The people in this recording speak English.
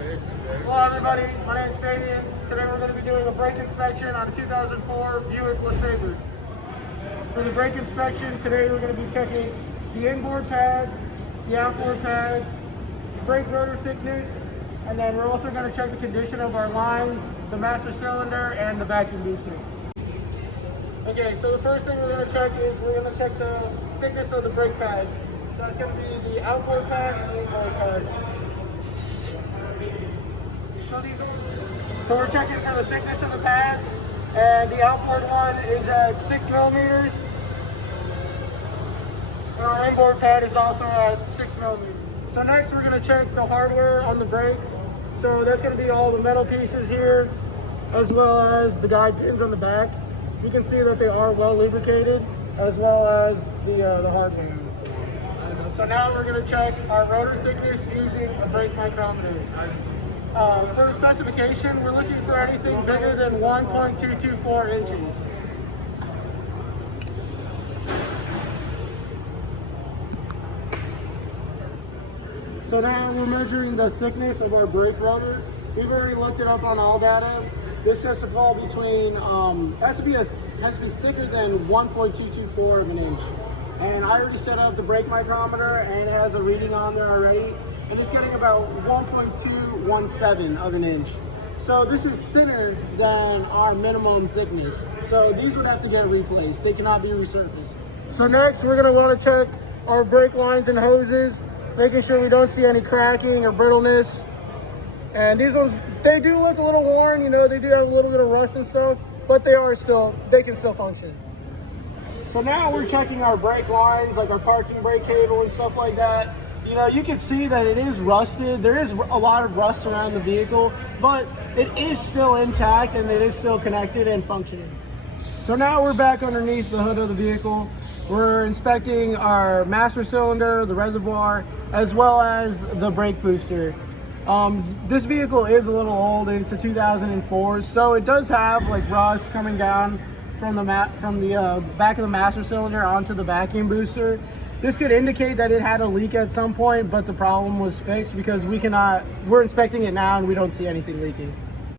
Hello everybody, my name is Fabian. Today we're going to be doing a brake inspection on a 2004 Buick LeSabre. For the brake inspection, today we're going to be checking the inboard pads, the outboard pads, brake rotor thickness, and then we're also going to check the condition of our lines, the master cylinder, and the vacuum booster. Okay, so the first thing we're going to check is we're going to check the thickness of the brake pads. That's going to be the outboard pad and the inboard pad. So we're checking for the thickness of the pads, and the outboard one is at 6 millimeters. And our inboard pad is also at 6 millimeters. So next we're going to check the hardware on the brakes. So that's going to be all the metal pieces here, as well as the guide pins on the back. You can see that they are well lubricated, as well as the hardware. So now we're going to check our rotor thickness using a brake micrometer. For specification, we're looking for anything bigger than 1.224 inches. So now we're measuring the thickness of our brake rotor. We've already looked it up on all data. This has to fall between, has to be thicker than 1.224 of an inch. And I already set up the brake micrometer and it has a reading on there already. And it's getting about 1.217 of an inch. So this is thinner than our minimum thickness. So these would have to get replaced. They cannot be resurfaced. So next we're gonna wanna check our brake lines and hoses, making sure we don't see any cracking or brittleness. And these ones, they do look a little worn, you know, they do have a little bit of rust and stuff, but they can still function. So now we're checking our brake lines, like our parking brake cable and stuff like that. You know, you can see that it is rusted. There is a lot of rust around the vehicle, but it is still intact and it is still connected and functioning. So now we're back underneath the hood of the vehicle. We're inspecting our master cylinder, the reservoir, as well as the brake booster. This vehicle is a little old. It's a 2004, so it does have like rust coming down from the back of the master cylinder onto the vacuum booster. This could indicate that it had a leak at some point, but the problem was fixed because we're inspecting it now and we don't see anything leaking.